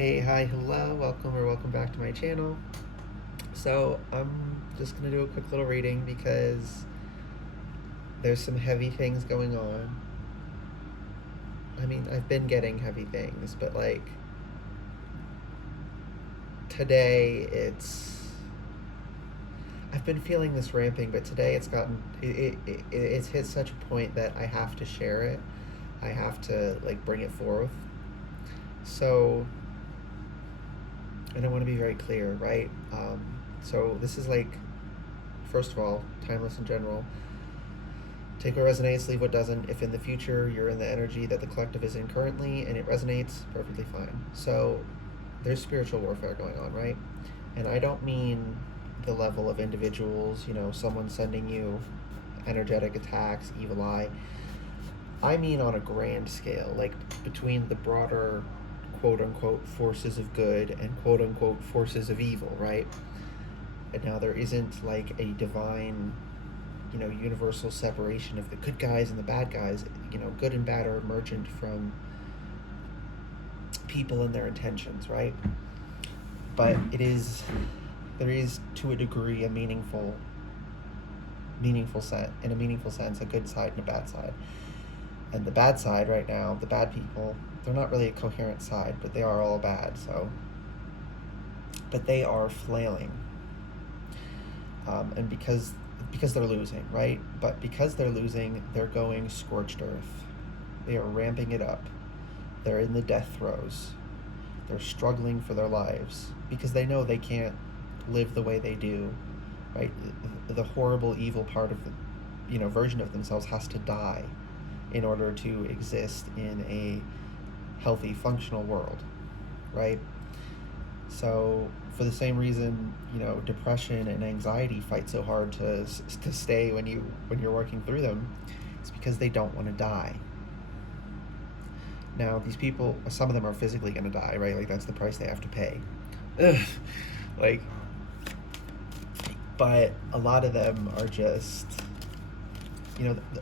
Hey, hi, hello, welcome back to my channel. So, I'm just gonna do a quick little reading because there's some heavy things going on. I mean, I've been getting heavy things, but like today I've been feeling this ramping, but today it's hit such a point that I have to share it. I have to like bring it forth. So, and I want to be very clear, right? So this is like, first of all, timeless in general. Take what resonates, leave what doesn't. If in the future you're in the energy that the collective is in currently and it resonates, perfectly fine. So there's spiritual warfare going on, right? And I don't mean the level of individuals, someone sending you energetic attacks, evil eye. I mean on a grand scale, like between the broader quote unquote forces of good and quote unquote forces of evil, right? And now there isn't like a divine universal separation of the good guys and the bad guys. Good and bad are emergent from people and their intentions, right? But there is to a degree a meaningful sense, in a meaningful sense, a good side and a bad side. And the bad side right now, the bad people, they're not really a coherent side, but they are all bad. But they are flailing, and because they're losing, right? But because they're losing, they're going scorched earth. They are ramping it up. They're in the death throes. They're struggling for their lives because they know they can't live the way they do, right? The horrible, evil part of the, version of themselves has to die in order to exist in a healthy, functional world, right? So for the same reason, depression and anxiety fight so hard to stay when you're working through them, it's because they don't want to die. Now these people, some of them are physically going to die, right? Like that's the price they have to pay. Like, but a lot of them are just,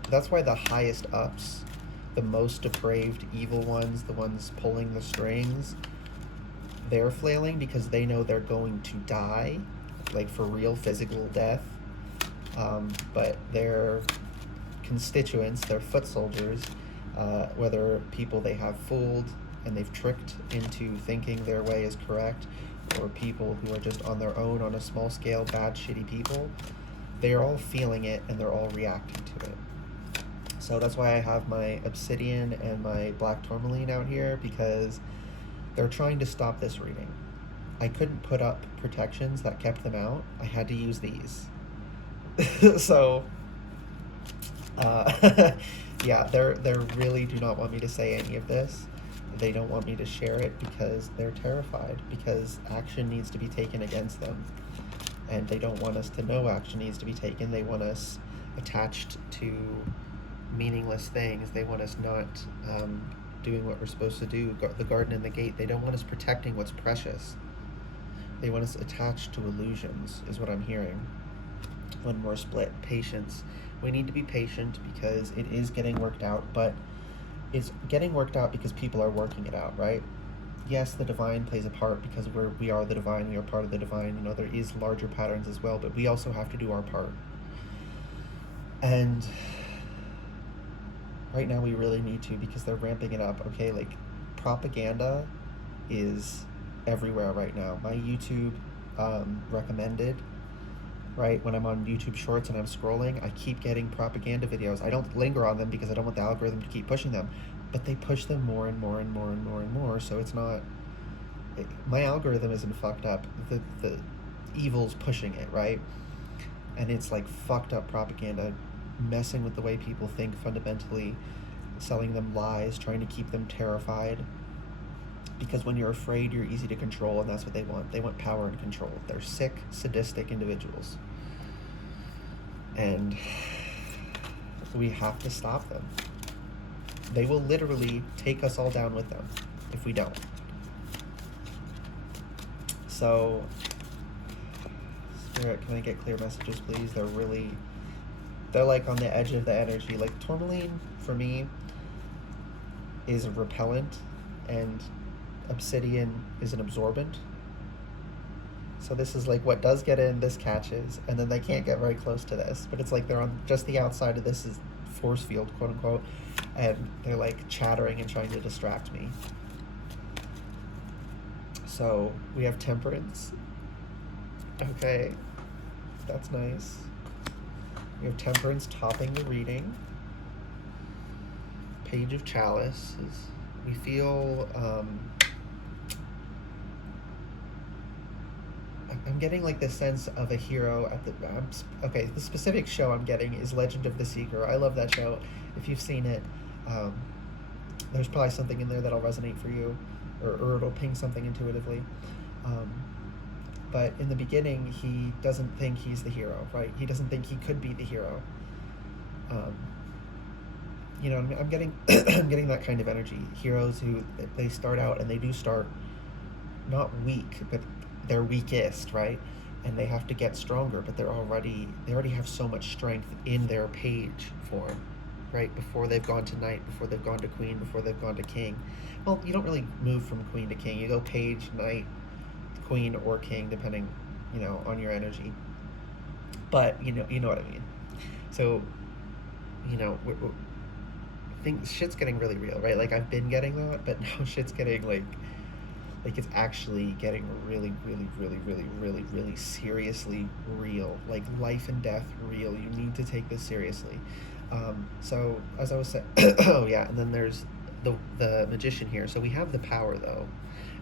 that's why the highest ups, the most depraved, evil ones, the ones pulling the strings, they're flailing because they know they're going to die, like for real physical death. But their constituents, their foot soldiers, whether people they have fooled and they've tricked into thinking their way is correct, or people who are just on their own on a small scale, bad, shitty people, they are all feeling it and they're all reacting to it. So that's why I have my obsidian and my black tourmaline out here, because they're trying to stop this reading. I couldn't put up protections that kept them out. I had to use these. So, yeah, they really do not want me to say any of this. They don't want me to share it because they're terrified, because action needs to be taken against them. And they don't want us to know action needs to be taken. They want us attached to meaningless things. They want us not doing what we're supposed to do, the garden and the gate. They don't want us protecting what's precious. They want us attached to illusions, is what I'm hearing. One more split. Patience. We need to be patient because it is getting worked out, but it's getting worked out because people are working it out, right? Yes, the divine plays a part because we are the divine, we are part of the divine. There is larger patterns as well, but we also have to do our part. And right now we really need to, because they're ramping it up, okay? Like, propaganda is everywhere right now. My YouTube recommended, right, when I'm on YouTube Shorts and I'm scrolling, I keep getting propaganda videos. I don't linger on them because I don't want the algorithm to keep pushing them, but they push them more and more and more and more and more, so it's not... my algorithm isn't fucked up. The evil's pushing it, right? And it's like fucked up propaganda, messing with the way people think fundamentally, selling them lies, trying to keep them terrified. Because when you're afraid, you're easy to control, and that's what they want. They want power and control. They're sick, sadistic individuals. And we have to stop them. They will literally take us all down with them if we don't. So, Spirit, can I get clear messages, please? They're like on the edge of the energy. Like, tourmaline, for me, is a repellent, and obsidian is an absorbent. So this is like what does get in, this catches, and then they can't get very close to this. But it's like they're on just the outside of this is force field, quote unquote, and they're like chattering and trying to distract me. So we have temperance. Okay, that's nice. We have temperance topping the reading. Page of chalices. We feel I'm getting like the sense of a hero at the okay, the specific show I'm getting is Legend of the Seeker. I love that show. If you've seen it, there's probably something in there that'll resonate for you, or it'll ping something intuitively. But in the beginning, he doesn't think he's the hero, right? He doesn't think he could be the hero. You know, I'm getting I'm getting that kind of energy. Heroes who they start out and they do start not weak, but they're weakest, right? And they have to get stronger, but they already have so much strength in their page form, right? Before they've gone to knight, before they've gone to queen, before they've gone to king. Well, you don't really move from queen to king. You go page, knight, queen, or king, depending, you know, on your energy. But you know what I mean. So, you know, shit's getting really real, right? Like I've been getting that, but now shit's getting like it's actually getting really, really, really, really, really, really seriously real. Like life and death real. You need to take this seriously. So as I was saying, oh yeah, and then there's the magician here. So we have the power though.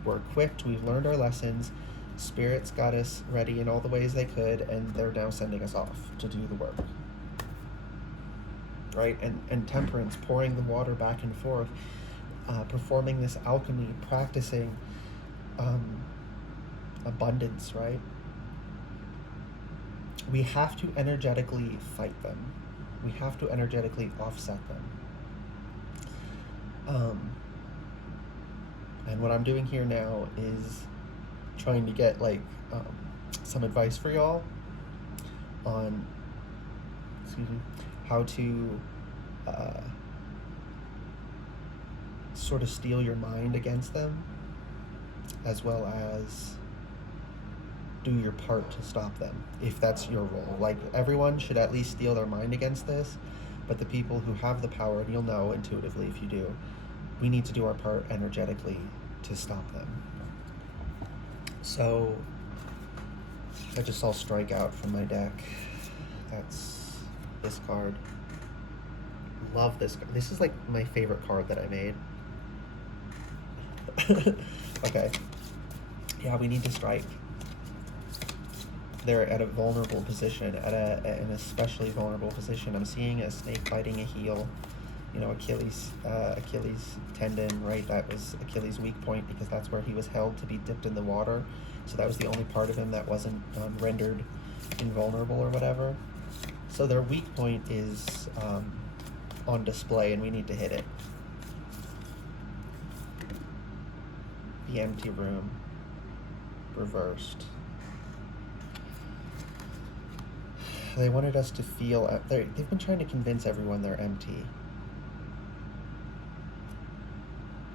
We're equipped. We've learned our lessons. Spirits got us ready in all the ways they could, and they're now sending us off to do the work. Right? And temperance, pouring the water back and forth, performing this alchemy, practicing abundance, right? We have to energetically fight them. We have to energetically offset them. And what I'm doing here now is trying to get like some advice for y'all on, excuse me, how to sort of steel your mind against them, as well as do your part to stop them, if that's your role. Like, everyone should at least steel their mind against this, but the people who have the power, and you'll know intuitively if you do, we need to do our part energetically to stop them. So I just saw Strike Out from my deck. That's this card. Love this card. This is like my favorite card that I made. Okay. Yeah, we need to strike. They're at a vulnerable position, an especially vulnerable position. I'm seeing a snake biting a heel. You know, Achilles tendon, right? That was Achilles' weak point because that's where he was held to be dipped in the water. So that was the only part of him that wasn't rendered invulnerable or whatever. So their weak point is on display, and we need to hit it. The empty room, reversed. They wanted us to feel, they've been trying to convince everyone they're empty.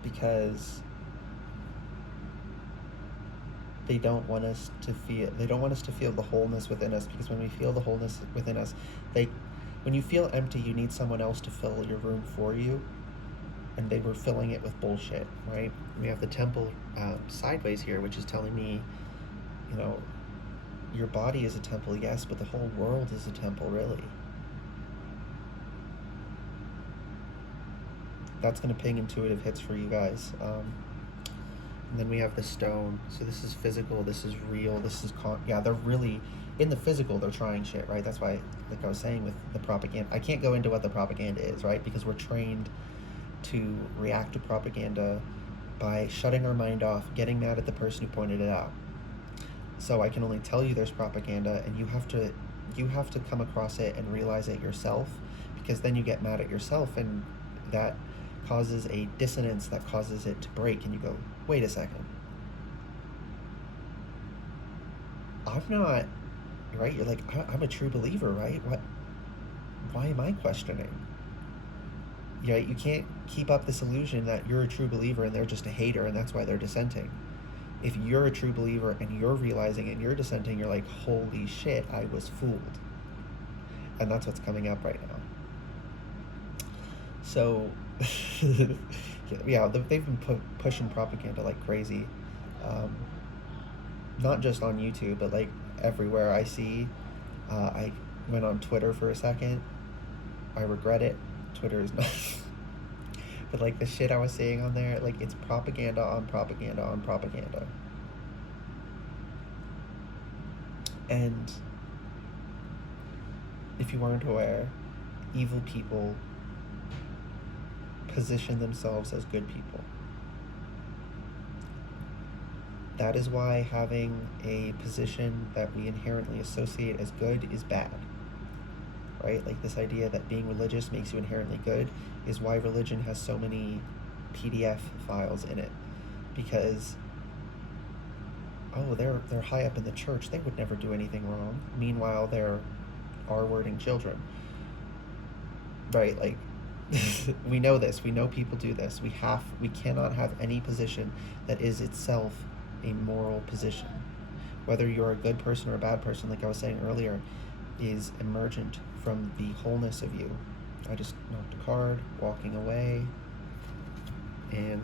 Because they don't want us to feel the wholeness within us, because when we feel the wholeness within us, when you feel empty, you need someone else to fill your room for you, and they were filling it with bullshit, right? We have the temple sideways here, which is telling me, you know, your body is a temple, yes, but the whole world is a temple, really. That's going to ping intuitive hits for you guys. And then we have the stone. So this is physical, this is real, this is yeah, they're really in the physical, they're trying shit, right? That's why, like I was saying with the propaganda, I can't go into what the propaganda is, right? Because we're trained to react to propaganda by shutting our mind off, getting mad at the person who pointed it out. So I can only tell you there's propaganda, and you have to come across it and realize it yourself, because then you get mad at yourself, and that causes a dissonance that causes it to break, and you go, wait a second, I'm not, right? You're like, I'm a true believer, right? Why am I questioning? You can't keep up this illusion that you're a true believer and they're just a hater and that's why they're dissenting. If you're a true believer and you're realizing it and you're dissenting, you're like, holy shit, I was fooled. And that's what's coming up right now. So, yeah, they've been pushing propaganda like crazy. Not just on YouTube, but like everywhere I see. I went on Twitter for a second. I regret it. Twitter is not. But like the shit I was seeing on there, like it's propaganda on propaganda on propaganda. And if you weren't aware, evil people position themselves as good people. That is why having a position that we inherently associate as good is bad. Right? Like this idea that being religious makes you inherently good is why religion has so many PDF files in it. Because, oh, they're high up in the church, they would never do anything wrong. Meanwhile, they're R-wording children. Right? Like, we know this. We know people do this. We cannot have any position that is itself a moral position. Whether you're a good person or a bad person, like I was saying earlier, is emergent from the wholeness of you. I just knocked a card, walking away, and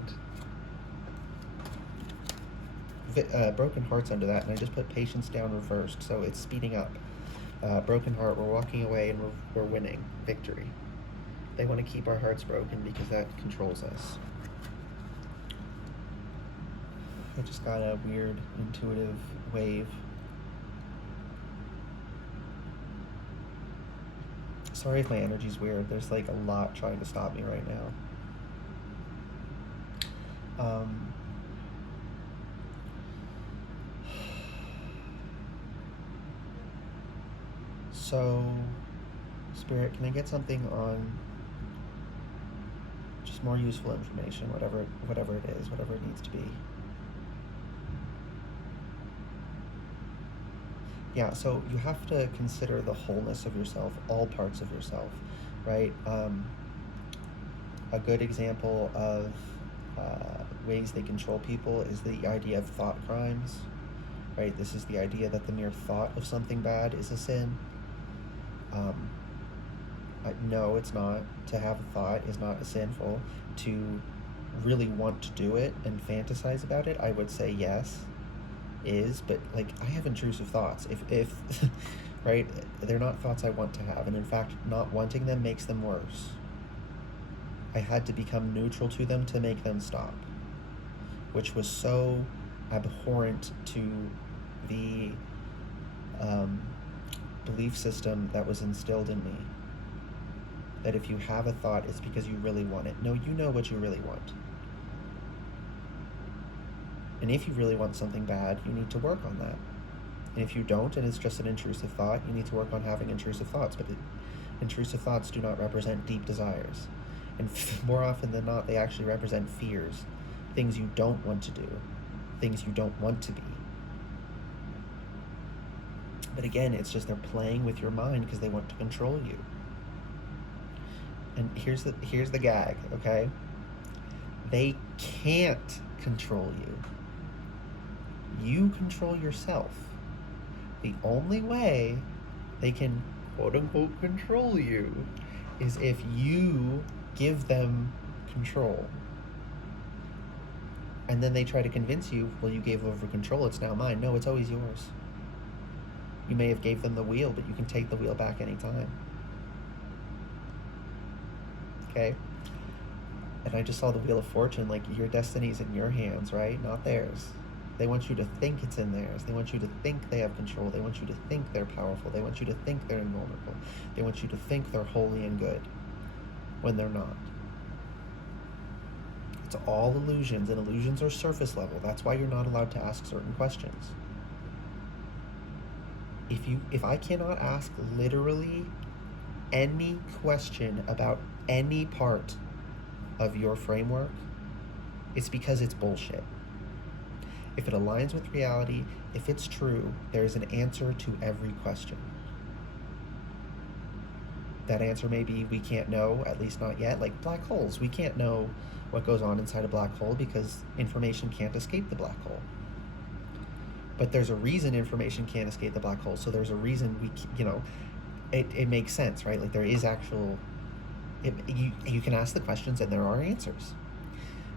broken hearts under that, and I just put patience down reversed, so it's speeding up. Broken heart, we're walking away and we're winning. Victory. They want to keep our hearts broken because that controls us. I just got a weird intuitive wave. Sorry if my energy's weird. There's like a lot trying to stop me right now. So, Spirit, can I get something on just more useful information, whatever it is, whatever it needs to be? Yeah, so you have to consider the wholeness of yourself, all parts of yourself, right? A good example of ways they control people is the idea of thought crimes, right? This is the idea that the mere thought of something bad is a sin. No, it's not. To have a thought is not sinful. To really want to do it and fantasize about it, I would say yes, is. But like, I have intrusive thoughts. If right, they're not thoughts I want to have, and in fact, not wanting them makes them worse. I had to become neutral to them to make them stop, which was so abhorrent to the belief system that was instilled in me. That if you have a thought, it's because you really want it. No, you know what you really want. And if you really want something bad, you need to work on that. And if you don't, and it's just an intrusive thought, you need to work on having intrusive thoughts. But intrusive thoughts do not represent deep desires. And more often than not, they actually represent fears. Things you don't want to do. Things you don't want to be. But again, it's just they're playing with your mind because they want to control you. And here's the gag, okay? They can't control you. You control yourself. The only way they can quote-unquote control you is if you give them control. And then they try to convince you, well, you gave over control, it's now mine. No, it's always yours. You may have gave them the wheel, but you can take the wheel back anytime. Okay? And I just saw the Wheel of Fortune, like your destiny's in your hands, right? Not theirs. They want you to think it's in theirs. They want you to think they have control. They want you to think they're powerful. They want you to think they're invulnerable. They want you to think they're holy and good when they're not. It's all illusions, and illusions are surface level. That's why you're not allowed to ask certain questions. If I cannot ask literally any question about any part of your framework, it's because it's bullshit. If it aligns with reality, if it's true, there's an answer to every question. That answer may be we can't know, at least not yet. Like black holes, we can't know what goes on inside a black hole because information can't escape the black hole. But there's a reason information can't escape the black hole. So there's a reason it makes sense, right? Like there is actual, you can ask the questions and there are answers.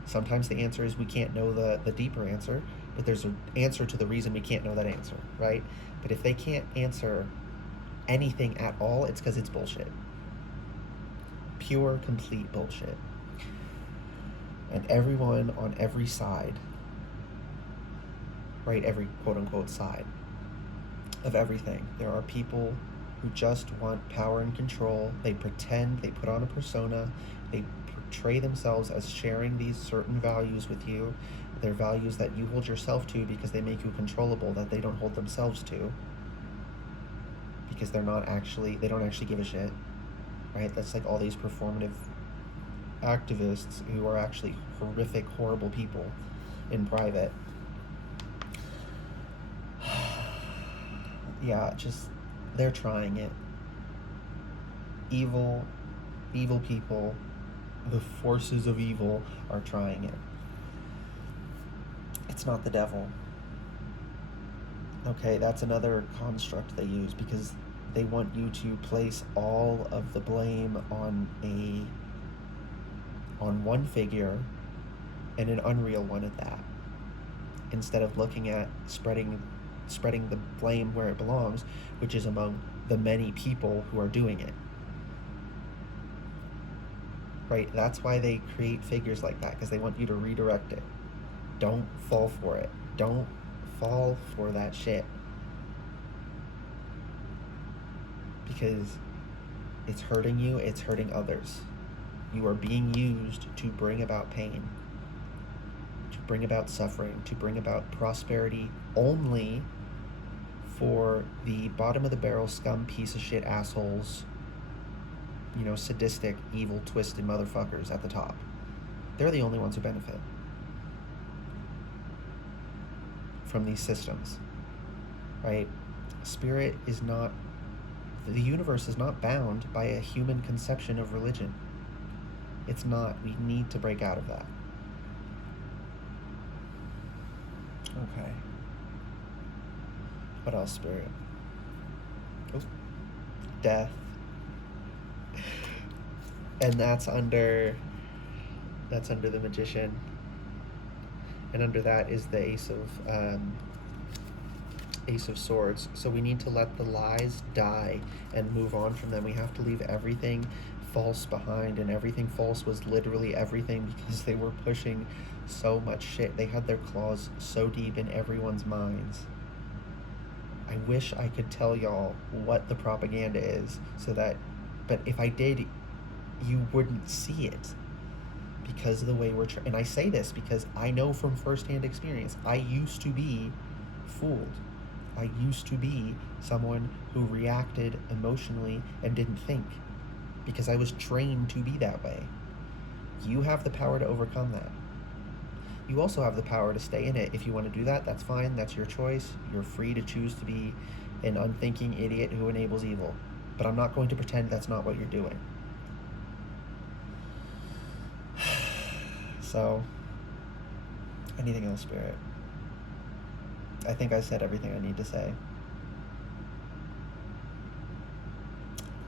Sometimes the answer is we can't know the deeper answer, but there's an answer to the reason we can't know that answer, right? But if they can't answer anything at all, it's because it's bullshit. Pure, complete bullshit. And everyone on every side, right, every quote-unquote side of everything, there are people who just want power and control. They pretend, they put on a persona, they portray themselves as sharing these certain values with you. They're values that you hold yourself to because they make you controllable, that they don't hold themselves to, because they don't actually give a shit, right? That's like all these performative activists who are actually horrific, horrible people in private. Yeah, just, they're trying it. Evil people, the forces of evil are trying it. It's not the devil. Okay, that's another construct they use because they want you to place all of the blame on one figure, and an unreal one at that, instead of looking at spreading the blame where it belongs, which is among the many people who are doing it. Right? That's why they create figures like that, because they want you to redirect it. Don't fall for it. Don't fall for that shit. Because it's hurting you, it's hurting others. You are being used to bring about pain, to bring about suffering, to bring about prosperity only for the bottom of the barrel scum piece of shit assholes, sadistic, evil, twisted motherfuckers at the top. They're the only ones who benefit from these systems, right? The universe is not bound by a human conception of religion. It's not. We need to break out of that. Okay. What else, Spirit? Oh. Death. And that's under the Magician. And under that is the Ace of Swords. So we need to let the lies die and move on from them. We have to leave everything false behind, and everything false was literally everything because they were pushing so much shit. They had their claws so deep in everyone's minds. I wish I could tell y'all what the propaganda is, but if I did, you wouldn't see it because of the way and I say this because I know from firsthand experience. I used to be fooled. I used to be someone who reacted emotionally and didn't think because I was trained to be that way. You have the power to overcome that. You also have the power to stay in it. If you want to do that, that's fine. That's your choice. You're free to choose to be an unthinking idiot who enables evil. But I'm not going to pretend that's not what you're doing. So, anything else, Spirit? I think I said everything I need to say.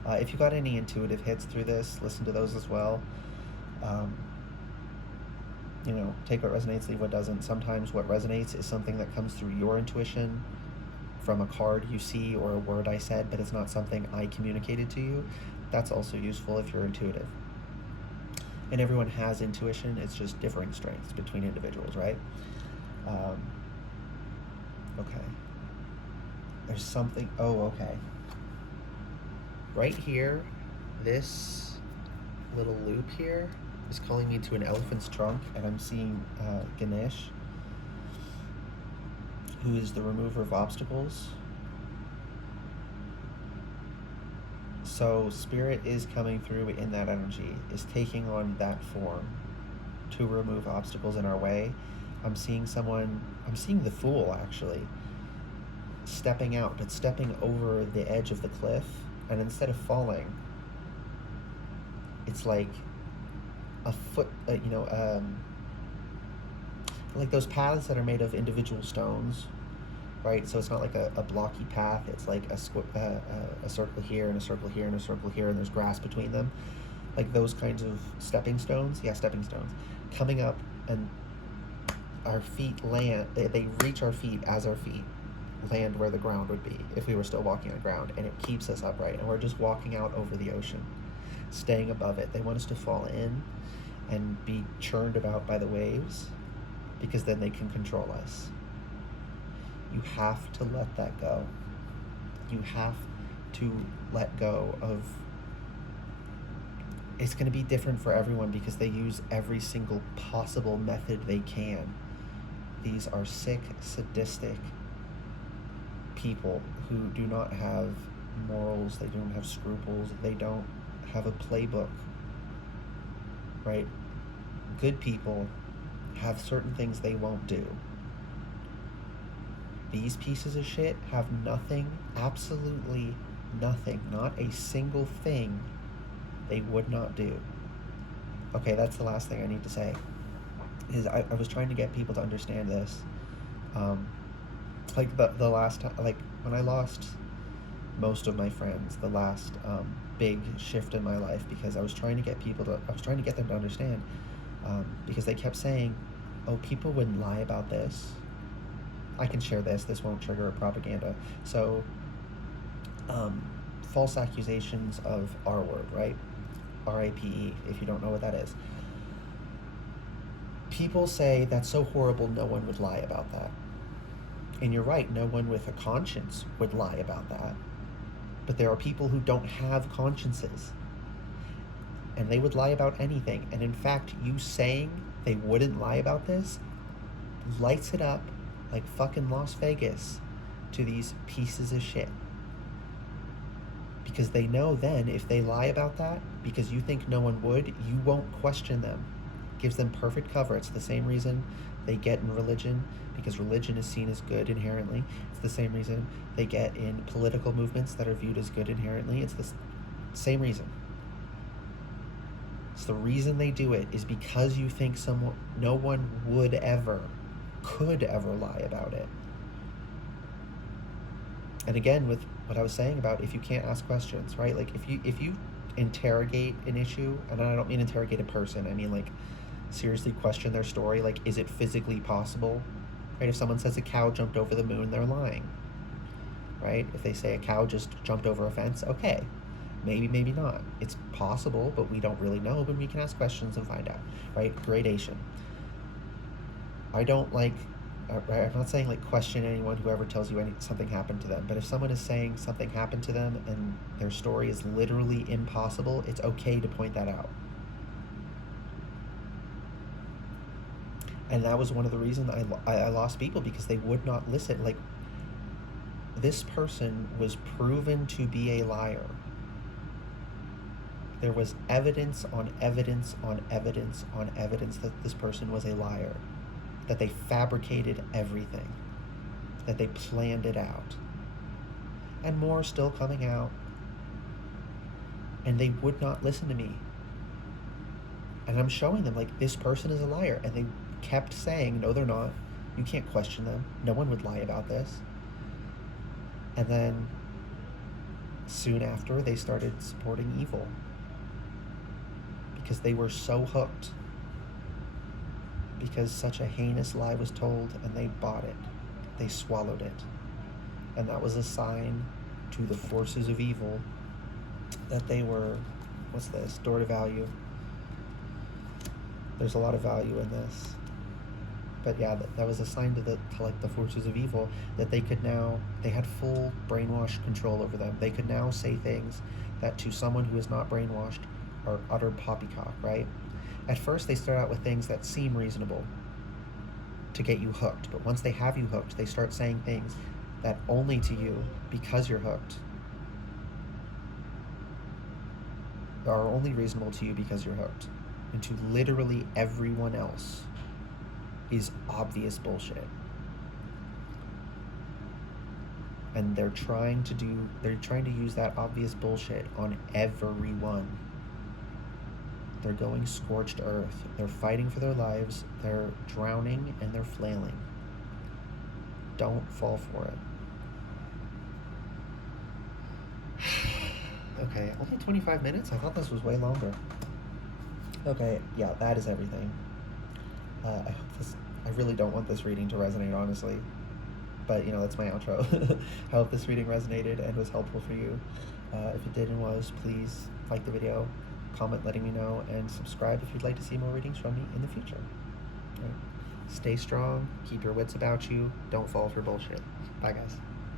If you got any intuitive hits through this, listen to those as well. Take what resonates, leave what doesn't. Sometimes what resonates is something that comes through your intuition from a card you see or a word I said, but it's not something I communicated to you. That's also useful if you're intuitive. And everyone has intuition, it's just differing strengths between individuals, right? Okay. There's something, okay. Right here, this little loop here is calling me to an elephant's trunk, and I'm seeing Ganesh, who is the remover of obstacles. So Spirit is coming through in that energy, is taking on that form to remove obstacles in our way. I'm seeing the Fool actually, stepping out, but stepping over the edge of the cliff, and instead of falling, it's like a foot, like those paths that are made of individual stones, right? So it's not like a blocky path. It's like a circle here and a circle here and a circle here, and there's grass between them. Like those kinds of stepping stones. Yeah, stepping stones. Coming up, and our feet land, they reach our feet as our feet land where the ground would be if we were still walking on ground, and it keeps us upright, and we're just walking out over the ocean, staying above it. They want us to fall in and be churned about by the waves, because then they can control us. You have to let that go. You have to let go of... It's going to be different for everyone because they use every single possible method they can. These are sick, sadistic people who do not have morals, they don't have scruples, they don't have a playbook, right? Good people have certain things they won't do. These pieces of shit have nothing, absolutely nothing, not a single thing they would not do. Okay, that's the last thing I need to say. Is I was trying to get people to understand this. Like the last time, like when I lost most of my friends, the last big shift in my life, because I was trying to get them to understand, because they kept saying, oh, people wouldn't lie about this. I can share this won't trigger a propaganda. So, false accusations of R-word, right? R-A-P-E, if you don't know what that is. People say that's so horrible, no one would lie about that. And you're right, no one with a conscience would lie about that. But there are people who don't have consciences, and they would lie about anything. And in fact, you saying they wouldn't lie about this lights it up like fucking Las Vegas to these pieces of shit. Because they know then if they lie about that, because you think no one would, you won't question them. Gives them perfect cover. It's the same reason they get in religion, because religion is seen as good inherently. It's the same reason they get in political movements that are viewed as good inherently. It's the same reason. It's the reason they do it is because you think no one could ever lie about it. And again, with what I was saying about if you can't ask questions, right? Like if you interrogate an issue, and I don't mean interrogate a person, I mean like seriously question their story, like is it physically possible? Right? If someone says a cow jumped over the moon, they're lying. Right? If they say a cow just jumped over a fence, okay. Maybe not. It's possible, but we don't really know, but we can ask questions and find out. Right? Gradation. I'm not saying like question anyone whoever tells you something happened to them, but if someone is saying something happened to them and their story is literally impossible, it's okay to point that out. And that was one of the reasons I lost people, because they would not listen. Like, this person was proven to be a liar. There was evidence on evidence on evidence on evidence that this person was a liar, that they fabricated everything, that they planned it out. And more are still coming out. And they would not listen to me. And I'm showing them, like, this person is a liar. And they kept saying, no, they're not. You can't question them. No one would lie about this. And then soon after, they started supporting evil, because they were so hooked, because such a heinous lie was told, and they bought it. They swallowed it. And that was a sign to the forces of evil that they were, what's this, door to value. There's a lot of value in this. But yeah, that was a sign to the forces of evil that they had full brainwash control over them. They could now say things that to someone who is not brainwashed are utter poppycock, right? At first they start out with things that seem reasonable to get you hooked, but once they have you hooked, they start saying things that only to you, because you're hooked, are only reasonable to you because you're hooked. And to literally everyone else is obvious bullshit. And they're trying to use that obvious bullshit on everyone. They're going scorched earth. They're fighting for their lives. They're drowning and they're flailing. Don't fall for it. Okay, only 25 minutes? I thought this was way longer. Okay, yeah, that is everything. I really don't want this reading to resonate, honestly. But, that's my outro. I hope this reading resonated and was helpful for you. If it did and was, please like the video, comment letting me know, and subscribe if you'd like to see more readings from me in the future. All right. Stay strong, keep your wits about you, don't fall for bullshit. Bye, guys.